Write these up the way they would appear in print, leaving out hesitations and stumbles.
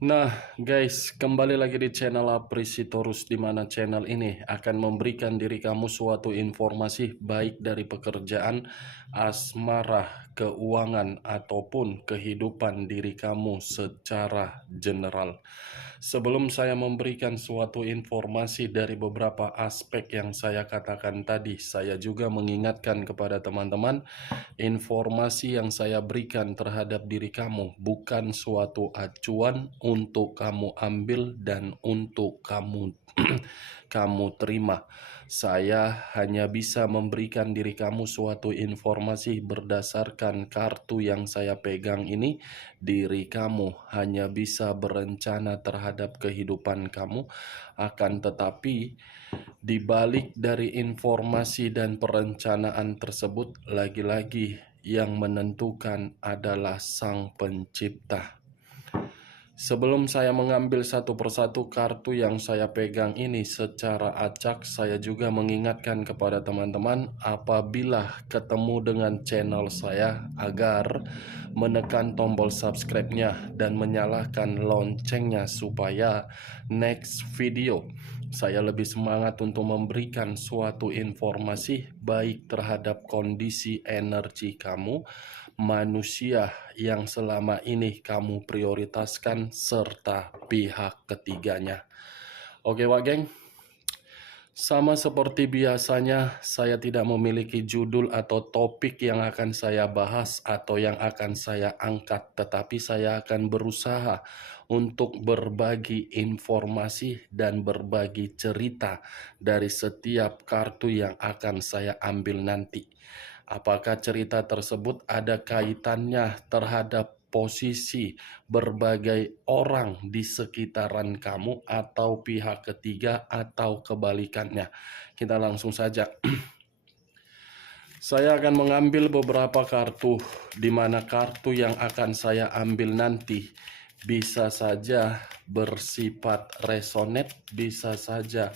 Nah, guys, kembali lagi di channel Aprisitorus, di mana channel ini akan memberikan diri kamu suatu informasi baik dari pekerjaan, asmara, keuangan, ataupun kehidupan diri kamu secara general. Sebelum saya memberikan suatu informasi dari beberapa aspek yang saya katakan tadi, saya juga mengingatkan kepada teman-teman, informasi yang saya berikan terhadap diri kamu bukan suatu acuan untuk kamu ambil dan untuk kamu kamu terima. Saya hanya bisa memberikan diri kamu suatu informasi berdasarkan kartu yang saya pegang ini. Diri kamu hanya bisa berencana terhadap kehidupan kamu, akan tetapi di balik dari informasi dan perencanaan tersebut, lagi-lagi yang menentukan adalah Sang Pencipta. Sebelum saya mengambil satu persatu kartu yang saya pegang ini secara acak, saya juga mengingatkan kepada teman-teman apabila ketemu dengan channel saya agar menekan tombol subscribe-nya dan menyalakan loncengnya supaya next video saya lebih semangat untuk memberikan suatu informasi baik terhadap kondisi energi kamu, manusia yang selama ini kamu prioritaskan, serta pihak ketiganya. Oke Wak Geng, sama seperti biasanya, saya tidak memiliki judul atau topik yang akan saya bahas atau yang akan saya angkat, tetapi saya akan berusaha untuk berbagi informasi dan berbagi cerita dari setiap kartu yang akan saya ambil nanti. Apakah cerita tersebut ada kaitannya terhadap posisi berbagai orang di sekitaran kamu atau pihak ketiga atau kebalikannya? Kita langsung saja. Saya akan mengambil beberapa kartu, di mana kartu yang akan saya ambil nanti bisa saja bersifat resonate, bisa saja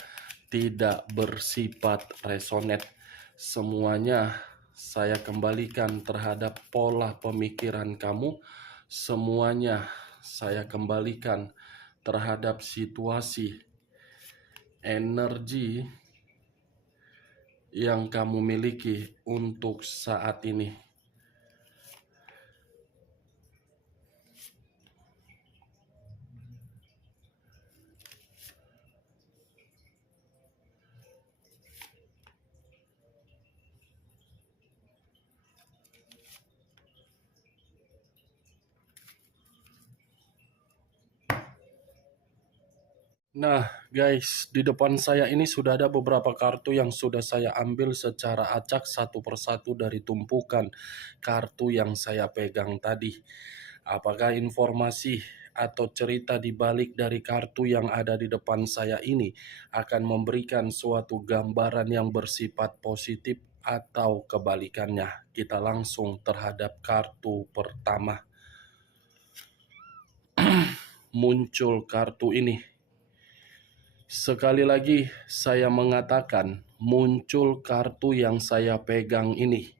tidak bersifat resonate. Semuanya saya kembalikan terhadap pola pemikiran kamu. Semuanya saya kembalikan terhadap situasi energi yang kamu miliki untuk saat ini. Nah, guys, di depan saya ini sudah ada beberapa kartu yang sudah saya ambil secara acak satu persatu dari tumpukan kartu yang saya pegang tadi. Apakah informasi atau cerita di balik dari kartu yang ada di depan saya ini akan memberikan suatu gambaran yang bersifat positif atau kebalikannya? Kita langsung terhadap kartu pertama. Muncul kartu ini. Sekali lagi saya mengatakan muncul kartu yang saya pegang ini,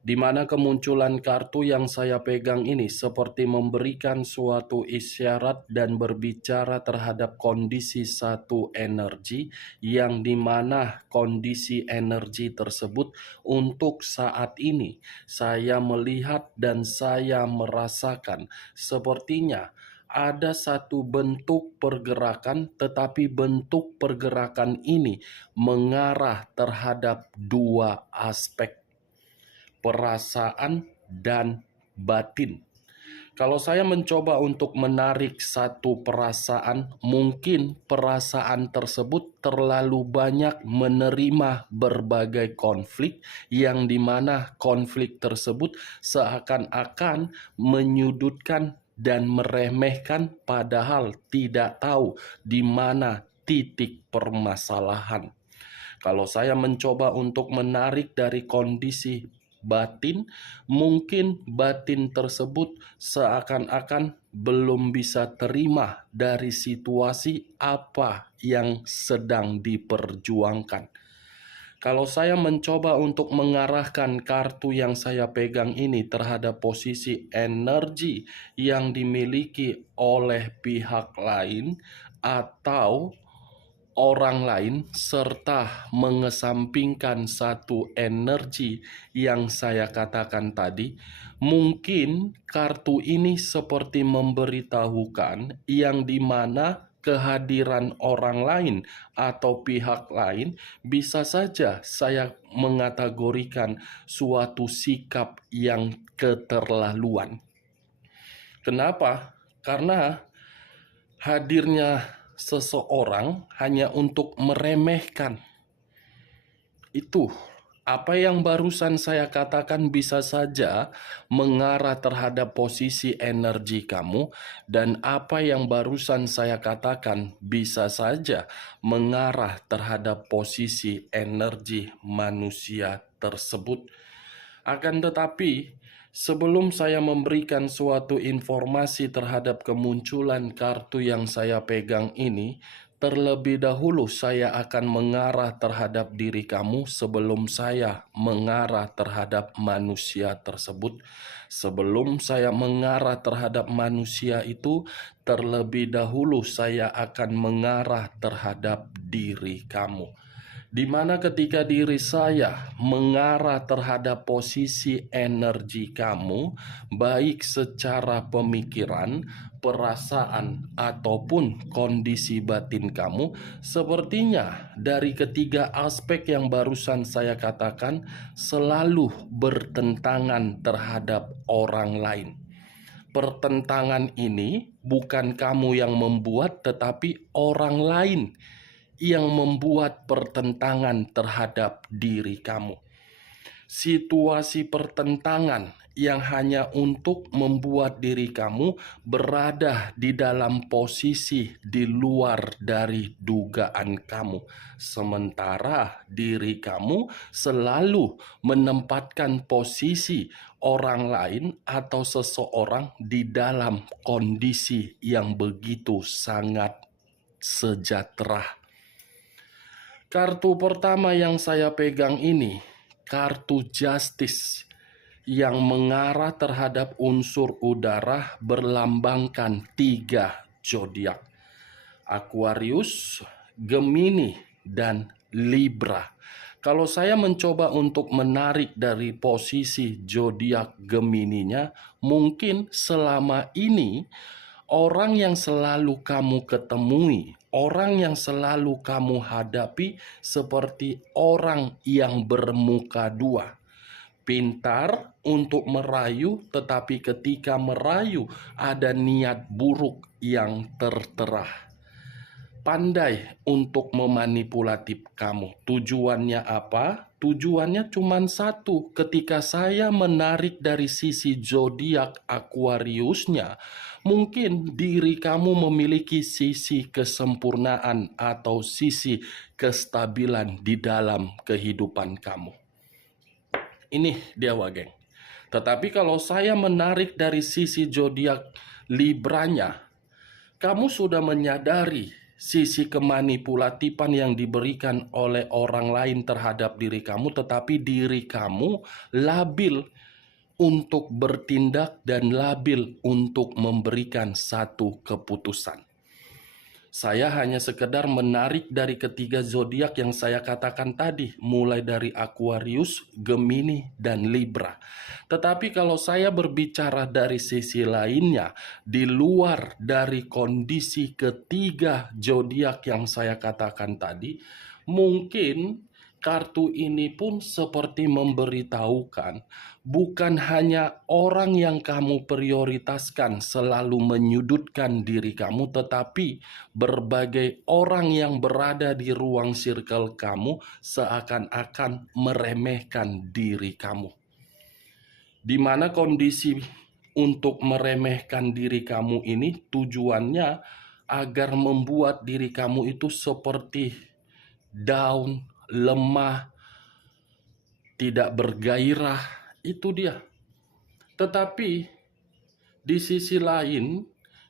di mana kemunculan kartu yang saya pegang ini seperti memberikan suatu isyarat dan berbicara terhadap kondisi satu energi, yang dimana kondisi energi tersebut untuk saat ini saya melihat dan saya merasakan sepertinya ada satu bentuk pergerakan, tetapi bentuk pergerakan ini mengarah terhadap dua aspek, perasaan dan batin. Kalau saya mencoba untuk menarik satu perasaan, mungkin perasaan tersebut terlalu banyak menerima berbagai konflik, yang dimana konflik tersebut seakan-akan menyudutkan dan meremehkan, padahal tidak tahu di mana titik permasalahan. Kalau saya mencoba untuk menarik dari kondisi batin, mungkin batin tersebut seakan-akan belum bisa terima dari situasi apa yang sedang diperjuangkan. Kalau saya mencoba untuk mengarahkan kartu yang saya pegang ini terhadap posisi energi yang dimiliki oleh pihak lain atau orang lain, serta mengesampingkan satu energi yang saya katakan tadi, mungkin kartu ini seperti memberitahukan yang dimana kehadiran orang lain atau pihak lain bisa saja saya mengategorikan suatu sikap yang keterlaluan. Kenapa? Karena hadirnya seseorang hanya untuk meremehkan. Itu apa yang barusan saya katakan bisa saja mengarah terhadap posisi energi kamu, dan apa yang barusan saya katakan bisa saja mengarah terhadap posisi energi manusia tersebut. Akan tetapi, sebelum saya memberikan suatu informasi terhadap kemunculan kartu yang saya pegang ini, terlebih dahulu saya akan mengarah terhadap diri kamu sebelum saya mengarah terhadap manusia tersebut. Sebelum saya mengarah terhadap manusia itu, terlebih dahulu saya akan mengarah terhadap diri kamu. Di mana ketika diri saya mengarah terhadap posisi energi kamu, baik secara pemikiran, perasaan, ataupun kondisi batin kamu, sepertinya dari ketiga aspek yang barusan saya katakan selalu bertentangan terhadap orang lain. Pertentangan ini bukan kamu yang membuat, tetapi orang lain yang membuat pertentangan terhadap diri kamu. Situasi pertentangan yang hanya untuk membuat diri kamu berada di dalam posisi di luar dari dugaan kamu, sementara diri kamu selalu menempatkan posisi orang lain atau seseorang di dalam kondisi yang begitu sangat sejahtera. Kartu pertama yang saya pegang ini, kartu Justice, yang mengarah terhadap unsur udara berlambangkan 3 zodiak: Aquarius, Gemini, dan Libra. Kalau saya mencoba untuk menarik dari posisi zodiak Gemininya, mungkin selama ini orang yang selalu kamu ketemui, orang yang selalu kamu hadapi seperti orang yang bermuka dua. Pintar untuk merayu, tetapi ketika merayu ada niat buruk yang tertera. Pandai untuk memanipulatif kamu. Tujuannya apa? Tujuannya cuma satu. Ketika saya menarik dari sisi zodiak Aquariusnya, mungkin diri kamu memiliki sisi kesempurnaan atau sisi kestabilan di dalam kehidupan kamu. Ini dia, geng. Tetapi kalau saya menarik dari sisi zodiak Libranya, kamu sudah menyadari sisi kemanipulatifan yang diberikan oleh orang lain terhadap diri kamu, tetapi diri kamu labil untuk bertindak dan labil untuk memberikan satu keputusan. Saya hanya sekedar menarik dari ketiga zodiak yang saya katakan tadi, mulai dari Aquarius, Gemini, dan Libra. Tetapi kalau saya berbicara dari sisi lainnya, di luar dari kondisi ketiga zodiak yang saya katakan tadi, mungkin kartu ini pun seperti memberitahukan bukan hanya orang yang kamu prioritaskan selalu menyudutkan diri kamu, tetapi berbagai orang yang berada di ruang circle kamu seakan-akan meremehkan diri kamu. Di mana kondisi untuk meremehkan diri kamu ini tujuannya agar membuat diri kamu itu seperti down, lemah, tidak bergairah. Itu dia. Tetapi di sisi lain,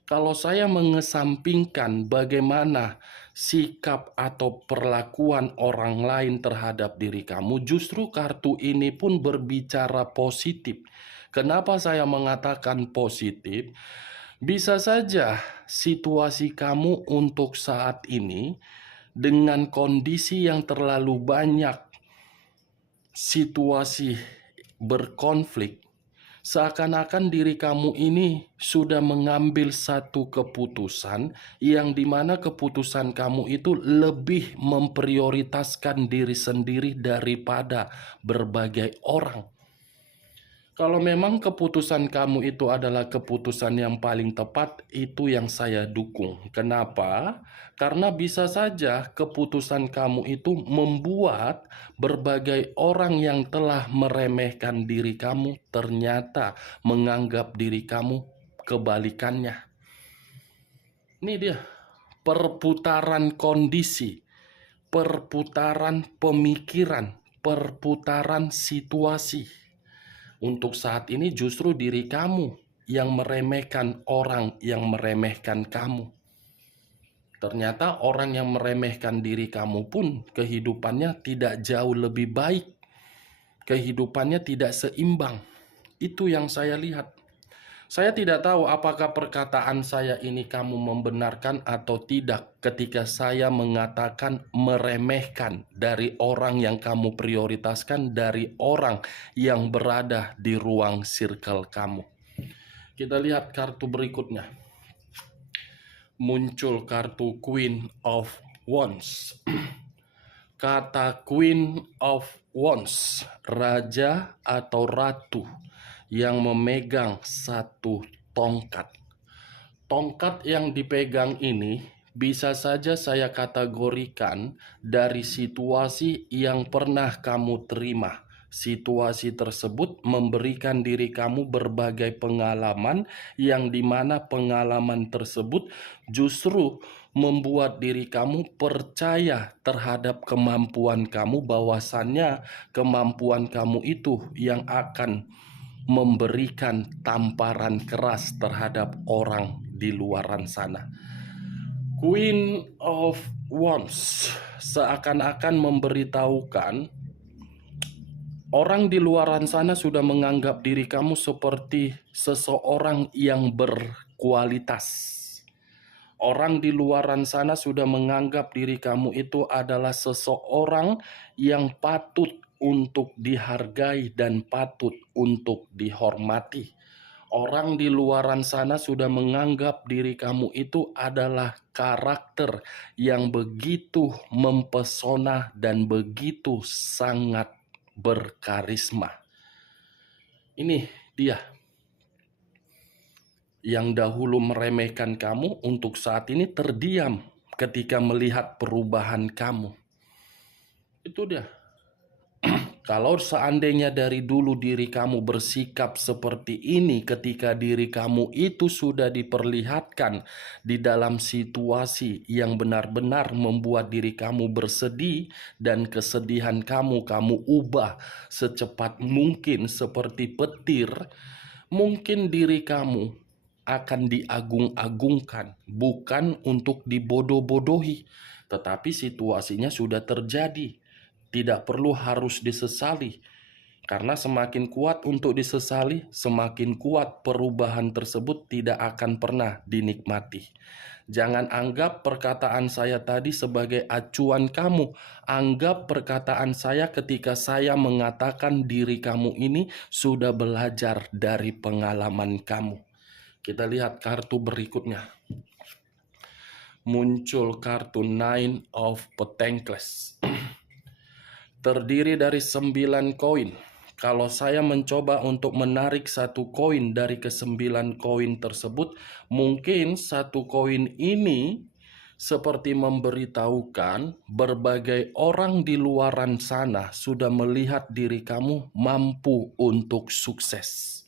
Kalau saya mengesampingkan bagaimana sikap atau perlakuan orang lain terhadap diri kamu, justru kartu ini pun berbicara positif. Kenapa saya mengatakan positif? Bisa saja situasi kamu untuk saat ini dengan kondisi yang terlalu banyak situasi berkonflik, seakan-akan diri kamu ini sudah mengambil satu keputusan yang dimana keputusan kamu itu lebih memprioritaskan diri sendiri daripada berbagai orang. Kalau memang keputusan kamu itu adalah keputusan yang paling tepat, itu yang saya dukung. Kenapa? Karena bisa saja keputusan kamu itu membuat berbagai orang yang telah meremehkan diri kamu ternyata menganggap diri kamu kebalikannya. Ini dia perputaran kondisi, perputaran pemikiran, perputaran situasi. Untuk saat ini justru diri kamu yang meremehkan orang yang meremehkan kamu. Ternyata orang yang meremehkan diri kamu pun kehidupannya tidak jauh lebih baik. Kehidupannya tidak seimbang. Itu yang saya lihat. Saya tidak tahu apakah perkataan saya ini kamu membenarkan atau tidak ketika saya mengatakan meremehkan dari orang yang kamu prioritaskan, dari orang yang berada di ruang circle kamu. Kita lihat kartu berikutnya. Muncul kartu Queen of Wands. Kata Queen of Wands, raja atau ratu yang memegang satu tongkat. Tongkat yang dipegang ini bisa saja saya kategorikan dari situasi yang pernah kamu terima. Situasi tersebut memberikan diri kamu berbagai pengalaman yang dimana pengalaman tersebut justru membuat diri kamu percaya terhadap kemampuan kamu, bahwasannya kemampuan kamu itu yang akan memberikan tamparan keras terhadap orang di luaran sana. Queen of Wands seakan-akan memberitahukan orang di luaran sana sudah menganggap diri kamu seperti seseorang yang berkualitas. Orang di luaran sana sudah menganggap diri kamu itu adalah seseorang yang patut untuk dihargai dan patut untuk dihormati. Orang di luaran sana sudah menganggap diri kamu itu adalah karakter yang begitu mempesona dan begitu sangat berkarisma. Ini dia yang dahulu meremehkan kamu untuk saat ini terdiam ketika melihat perubahan kamu. Itu dia. Kalau seandainya dari dulu diri kamu bersikap seperti ini ketika diri kamu itu sudah diperlihatkan di dalam situasi yang benar-benar membuat diri kamu bersedih dan kesedihan kamu ubah secepat mungkin seperti petir, mungkin diri kamu akan diagung-agungkan, bukan untuk dibodoh-bodohi, tetapi situasinya sudah terjadi. Tidak perlu harus disesali, karena semakin kuat untuk disesali, semakin kuat perubahan tersebut tidak akan pernah dinikmati. Jangan anggap perkataan saya tadi sebagai acuan kamu. Anggap perkataan saya ketika saya mengatakan diri kamu ini sudah belajar dari pengalaman kamu. Kita lihat kartu berikutnya. Muncul kartu Nine of Pentacles. Terdiri dari 9 koin. Kalau saya mencoba untuk menarik satu koin dari ke-9 koin tersebut, mungkin satu koin ini seperti memberitahukan berbagai orang di luaran sana sudah melihat diri kamu mampu untuk sukses.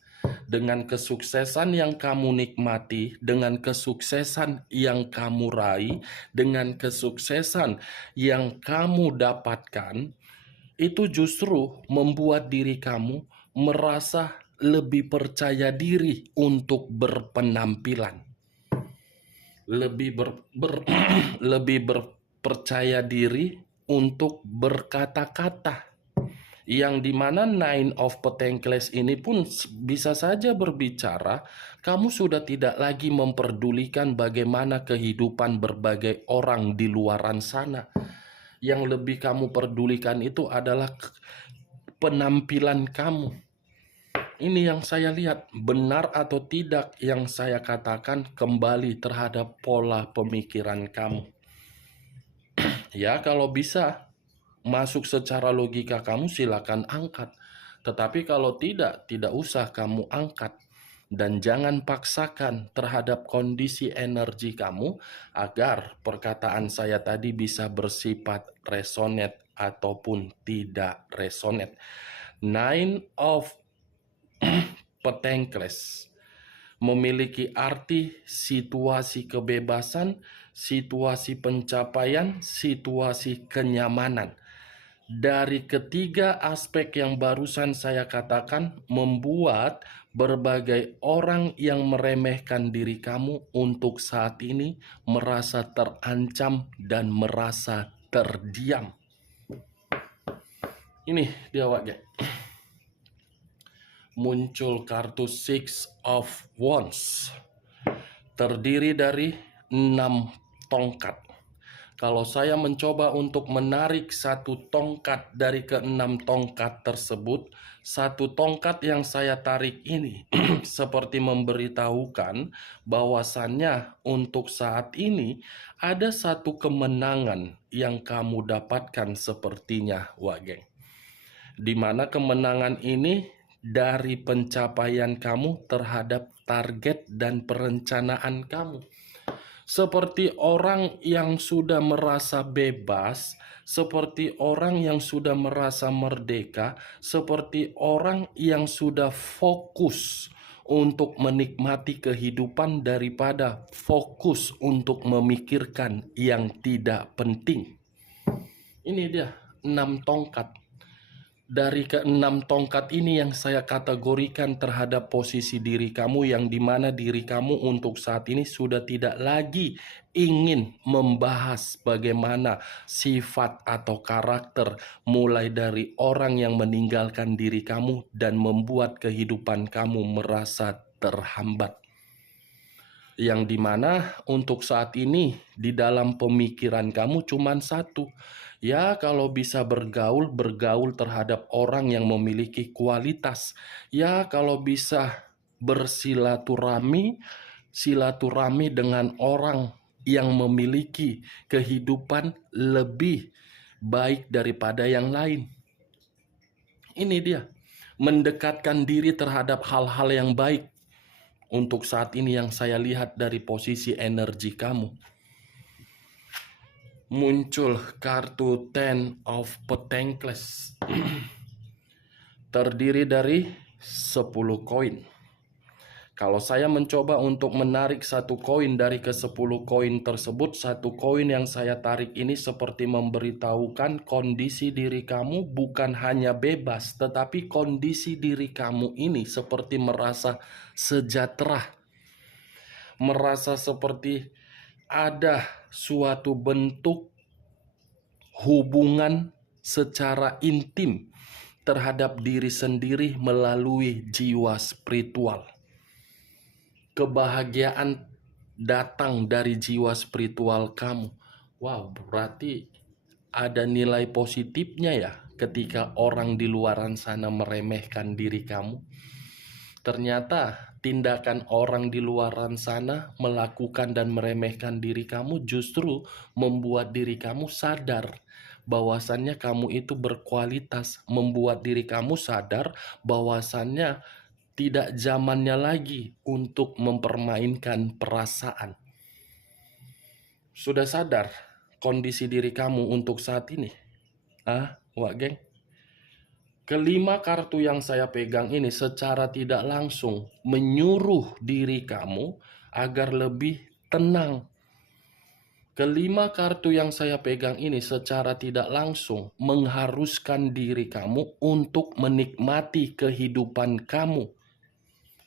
Dengan kesuksesan yang kamu nikmati, dengan kesuksesan yang kamu raih, dengan kesuksesan yang kamu dapatkan, itu justru membuat diri kamu merasa lebih percaya diri untuk berpenampilan. lebih lebih berpercaya diri untuk berkata-kata, yang dimana Nine of Pentacles ini pun bisa saja berbicara, kamu sudah tidak lagi memperdulikan bagaimana kehidupan berbagai orang di luaran sana. Yang lebih kamu pedulikan itu adalah penampilan kamu. Ini yang saya lihat, benar atau tidak yang saya katakan kembali terhadap pola pemikiran kamu. Ya, kalau bisa masuk secara logika kamu, silakan angkat. Tetapi kalau tidak usah kamu angkat. Dan jangan paksakan terhadap kondisi energi kamu agar perkataan saya tadi bisa bersifat resonate ataupun tidak resonate. Nine of Pentacles memiliki arti situasi kebebasan, situasi pencapaian, situasi kenyamanan. Dari ketiga aspek yang barusan saya katakan membuat berbagai orang yang meremehkan diri kamu untuk saat ini merasa terancam dan merasa terdiam. Ini dia wajah. Muncul kartu Six of Wands. Terdiri dari 6 tongkat. Kalau saya mencoba untuk menarik satu tongkat dari ke-6 tongkat tersebut, satu tongkat yang saya tarik ini seperti memberitahukan bahwasannya untuk saat ini ada satu kemenangan yang kamu dapatkan sepertinya, Wageng. Di mana kemenangan ini dari pencapaian kamu terhadap target dan perencanaan kamu. Seperti orang yang sudah merasa bebas, seperti orang yang sudah merasa merdeka, seperti orang yang sudah fokus untuk menikmati kehidupan daripada fokus untuk memikirkan yang tidak penting. Ini dia 6 tongkat. Dari ke-6 tongkat ini yang saya kategorikan terhadap posisi diri kamu, yang dimana diri kamu untuk saat ini sudah tidak lagi ingin membahas bagaimana sifat atau karakter mulai dari orang yang meninggalkan diri kamu dan membuat kehidupan kamu merasa terhambat. Yang dimana untuk saat ini di dalam pemikiran kamu cuma satu. Ya, kalau bisa bergaul terhadap orang yang memiliki kualitas. Ya, kalau bisa bersilaturahmi dengan orang yang memiliki kehidupan lebih baik daripada yang lain. Ini dia, mendekatkan diri terhadap hal-hal yang baik. Untuk saat ini yang saya lihat dari posisi energi kamu. Muncul kartu Ten of Pentacles. Terdiri dari 10 koin. Kalau saya mencoba untuk menarik satu koin dari ke-10 koin tersebut, satu koin yang saya tarik ini seperti memberitahukan kondisi diri kamu bukan hanya bebas, tetapi kondisi diri kamu ini seperti merasa sejahtera. Merasa seperti ada suatu bentuk hubungan secara intim terhadap diri sendiri melalui jiwa spiritual. Kebahagiaan datang dari jiwa spiritual kamu. Wow, berarti ada nilai positifnya ya ketika orang di luaran sana meremehkan diri kamu. Ternyata tindakan orang di luaran sana melakukan dan meremehkan diri kamu justru membuat diri kamu sadar bahwasannya kamu itu berkualitas, membuat diri kamu sadar bahwasannya tidak zamannya lagi untuk mempermainkan perasaan. Sudah sadar kondisi diri kamu untuk saat ini? Wak geng? Kelima kartu yang saya pegang ini secara tidak langsung menyuruh diri kamu agar lebih tenang. Kelima kartu yang saya pegang ini secara tidak langsung mengharuskan diri kamu untuk menikmati kehidupan kamu.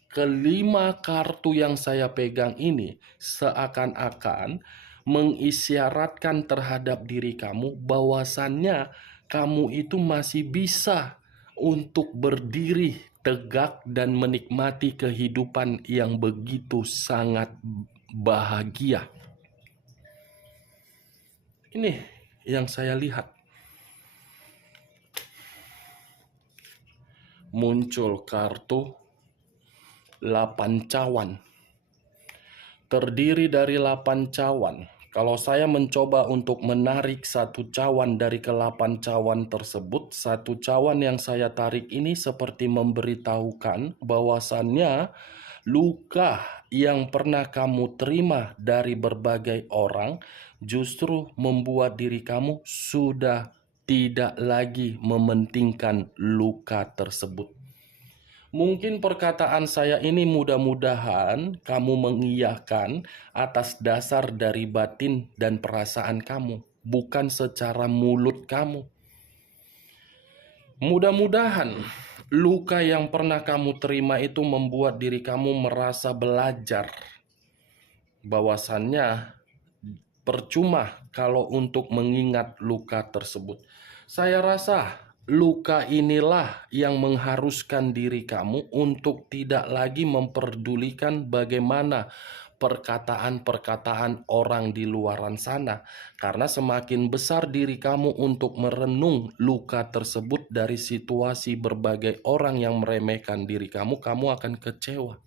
kelima kartu yang saya pegang ini seakan-akan mengisyaratkan terhadap diri kamu bahwasannya kamu itu masih bisa untuk berdiri tegak dan menikmati kehidupan yang begitu sangat bahagia. Ini yang saya lihat. Muncul kartu 8 cawan. Terdiri dari 8 cawan. Kalau saya mencoba untuk menarik satu cawan dari ke-8 cawan tersebut, satu cawan yang saya tarik ini seperti memberitahukan bahwasannya luka yang pernah kamu terima dari berbagai orang justru membuat diri kamu sudah tidak lagi mementingkan luka tersebut. Mungkin perkataan saya ini mudah-mudahan kamu mengiyakan atas dasar dari batin dan perasaan kamu, bukan secara mulut kamu. Mudah-mudahan luka yang pernah kamu terima itu membuat diri kamu merasa belajar bahwasannya percuma kalau untuk mengingat luka tersebut. Saya rasa luka inilah yang mengharuskan diri kamu untuk tidak lagi memperdulikan bagaimana perkataan-perkataan orang di luaran sana. Karena semakin besar diri kamu untuk merenung luka tersebut dari situasi berbagai orang yang meremehkan diri kamu, kamu akan kecewa.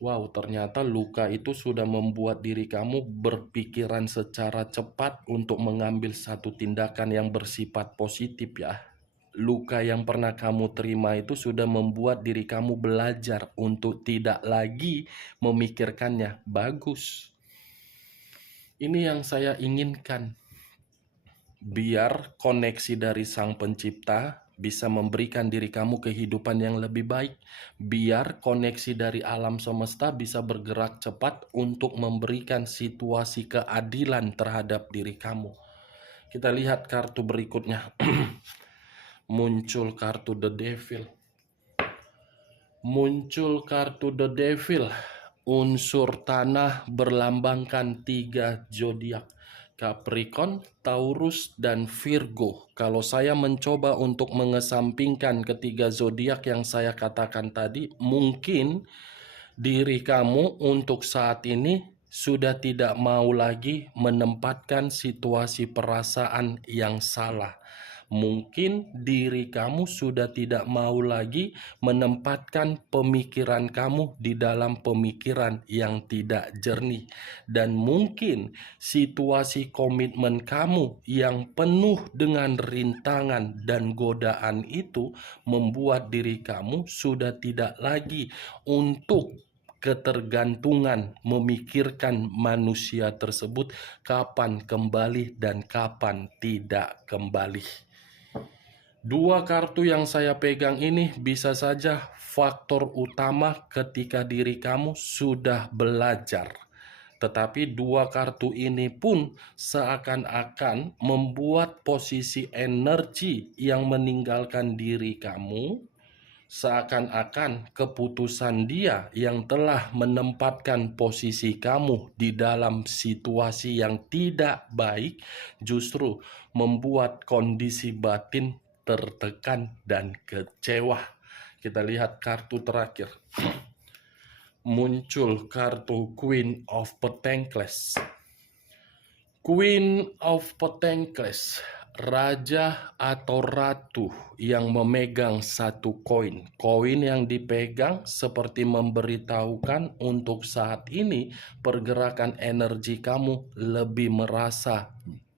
Wow, ternyata luka itu sudah membuat diri kamu berpikiran secara cepat untuk mengambil satu tindakan yang bersifat positif ya. Luka yang pernah kamu terima itu sudah membuat diri kamu belajar untuk tidak lagi memikirkannya. Bagus. Ini yang saya inginkan. Biar koneksi dari Sang Pencipta bisa memberikan diri kamu kehidupan yang lebih baik. Biar koneksi dari alam semesta bisa bergerak cepat untuk memberikan situasi keadilan terhadap diri kamu. Kita lihat kartu berikutnya. Muncul kartu The Devil. Muncul kartu The Devil. Unsur tanah berlambangkan 3 zodiak. Capricorn, Taurus, dan Virgo. Kalau saya mencoba untuk mengesampingkan ketiga zodiak yang saya katakan tadi, mungkin diri kamu untuk saat ini sudah tidak mau lagi menempatkan situasi perasaan yang salah. Mungkin diri kamu sudah tidak mau lagi menempatkan pemikiran kamu di dalam pemikiran yang tidak jernih. Dan mungkin situasi komitmen kamu yang penuh dengan rintangan dan godaan itu membuat diri kamu sudah tidak lagi untuk ketergantungan memikirkan manusia tersebut kapan kembali dan kapan tidak kembali. Dua kartu yang saya pegang ini bisa saja faktor utama ketika diri kamu sudah belajar. Tetapi dua kartu ini pun seakan-akan membuat posisi energi yang meninggalkan diri kamu, seakan-akan keputusan dia yang telah menempatkan posisi kamu di dalam situasi yang tidak baik justru membuat kondisi batin tertekan dan kecewa. Kita lihat kartu terakhir. Muncul kartu Queen of Pentacles. Queen of Pentacles, raja atau ratu yang memegang satu koin. Koin yang dipegang seperti memberitahukan untuk saat ini pergerakan energi kamu lebih merasa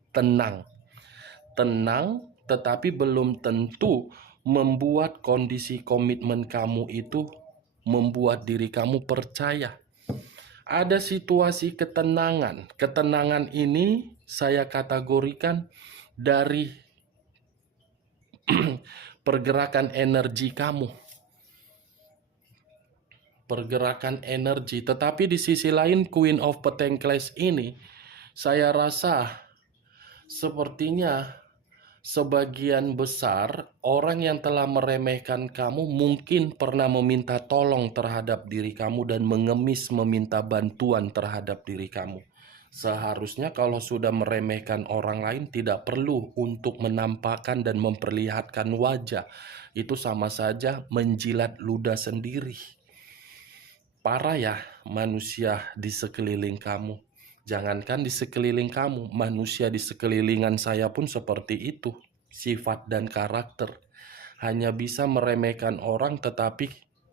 tenang. Tenang, tetapi belum tentu membuat kondisi komitmen kamu itu membuat diri kamu percaya. Ada situasi ketenangan. Ketenangan ini saya kategorikan dari pergerakan energi kamu. Pergerakan energi. Tetapi di sisi lain Queen of Pentacles ini saya rasa sepertinya Sebagian besar orang yang telah meremehkan kamu mungkin pernah meminta tolong terhadap diri kamu dan mengemis meminta bantuan terhadap diri kamu. Seharusnya kalau sudah meremehkan orang lain tidak perlu untuk menampakkan dan memperlihatkan wajah. Itu sama saja menjilat ludah sendiri. Parah ya manusia di sekeliling kamu. Jangankan di sekeliling kamu, manusia di sekelilingan saya pun seperti itu. Sifat dan karakter. Hanya bisa meremehkan orang tetapi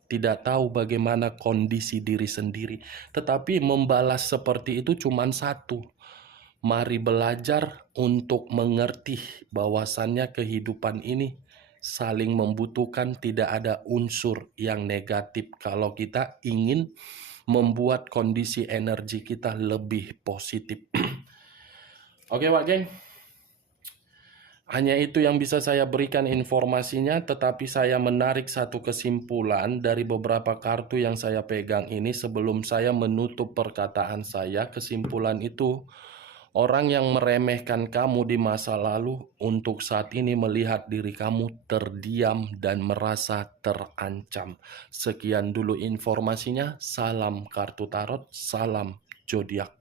tidak tahu bagaimana kondisi diri sendiri. Tetapi membalas seperti itu cuma satu. Mari belajar untuk mengerti bahwasannya kehidupan ini saling membutuhkan, tidak ada unsur yang negatif kalau kita ingin membuat kondisi energi kita lebih positif. Oke Pak Geng, hanya itu yang bisa saya berikan informasinya, tetapi saya menarik satu kesimpulan dari beberapa kartu yang saya pegang ini sebelum saya menutup perkataan saya. Kesimpulan itu, orang yang meremehkan kamu di masa lalu untuk saat ini melihat diri kamu terdiam dan merasa terancam. Sekian dulu informasinya. Salam kartu tarot, salam zodiak.